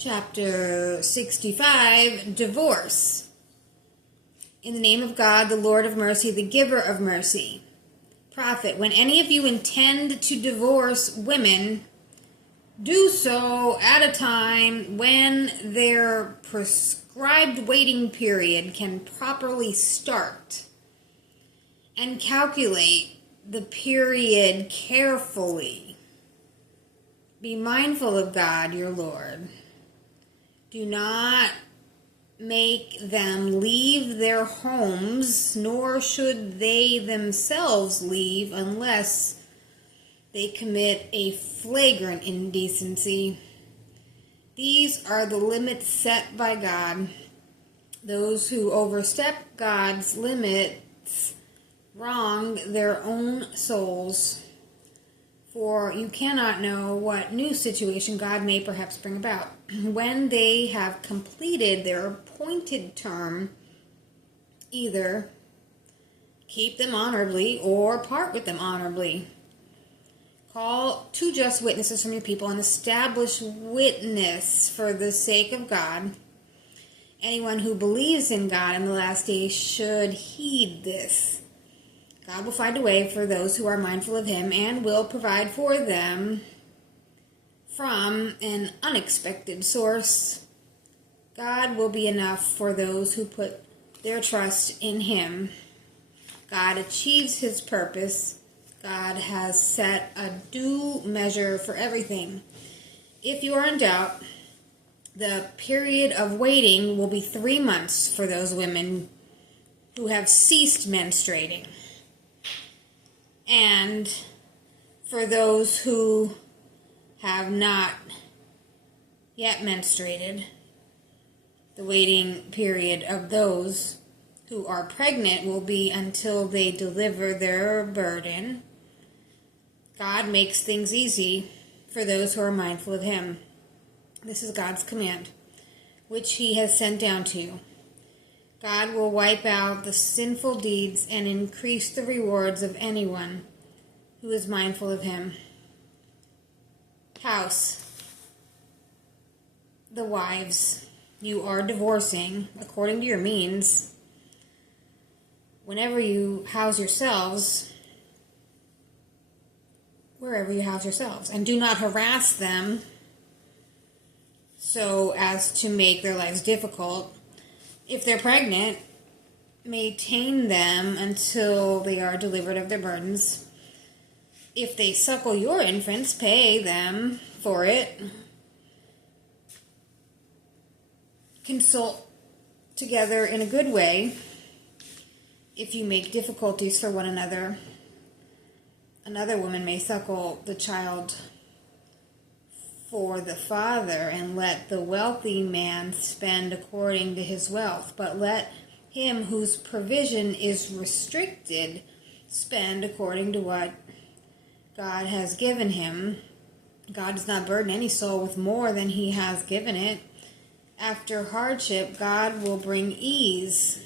Chapter 65, Divorce. In the name of God, the Lord of mercy, the giver of mercy. Prophet, when any of you intend to divorce women, do so at a time when their prescribed waiting period can properly start, and calculate the period carefully. Be mindful of God, your Lord. Do not make them leave their homes, nor should they themselves leave unless they commit a flagrant indecency. These are the limits set by God. Those who overstep God's limits wrong their own souls, for you cannot know what new situation God may perhaps bring about. When they have completed their appointed term, either keep them honorably or part with them honorably. Call two just witnesses from your people and establish witness for the sake of God. Anyone who believes in God in the last days should heed this. God will find a way for those who are mindful of Him and will provide for them from an unexpected source. God will be enough for those who put their trust in Him. God achieves His purpose. God has set a due measure for everything. If you are in doubt, the period of waiting will be 3 months for those women who have ceased menstruating. And for those who have not yet menstruated, the waiting period of those who are pregnant will be until they deliver their burden. God makes things easy for those who are mindful of Him. This is God's command, which He has sent down to you. God will wipe out the sinful deeds and increase the rewards of anyone who is mindful of Him. House, the wives you are divorcing according to your means, wherever you house yourselves, and do not harass them so as to make their lives difficult. If they're pregnant, maintain them until they are delivered of their burdens. If they suckle your infants, pay them for it. Consult together in a good way. If you make difficulties for one another, another woman may suckle the child for the father, and let the wealthy man spend according to his wealth. But let him whose provision is restricted spend according to what God has given him. God does not burden any soul with more than He has given it. After hardship, God will bring ease.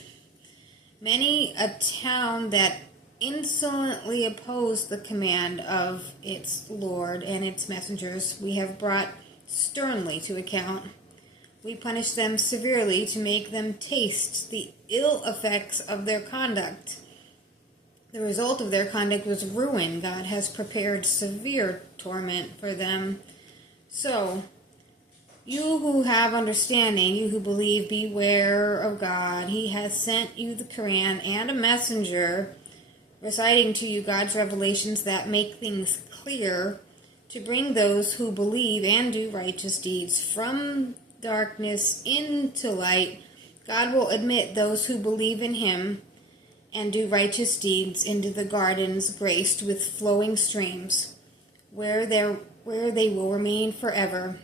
Many a town that insolently opposed the command of its Lord and its messengers we have brought sternly to account. We punish them severely to make them taste the ill effects of their conduct. The result of their conduct was ruin. God has prepared severe torment for them. So, you who have understanding, you who believe, beware of God. He has sent you the Quran and a messenger reciting to you God's revelations that make things clear, to bring those who believe and do righteous deeds from darkness into light. God will admit those who believe in Him and do righteous deeds into the gardens graced with flowing streams, where they will remain forever.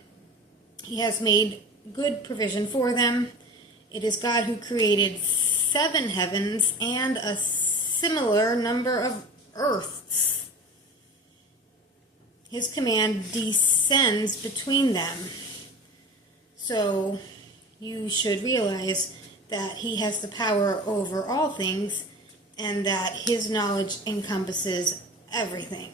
He has made good provision for them. It is God who created 7 heavens and a similar number of earths. His command descends between them. So you should realize that He has the power over all things and that His knowledge encompasses everything.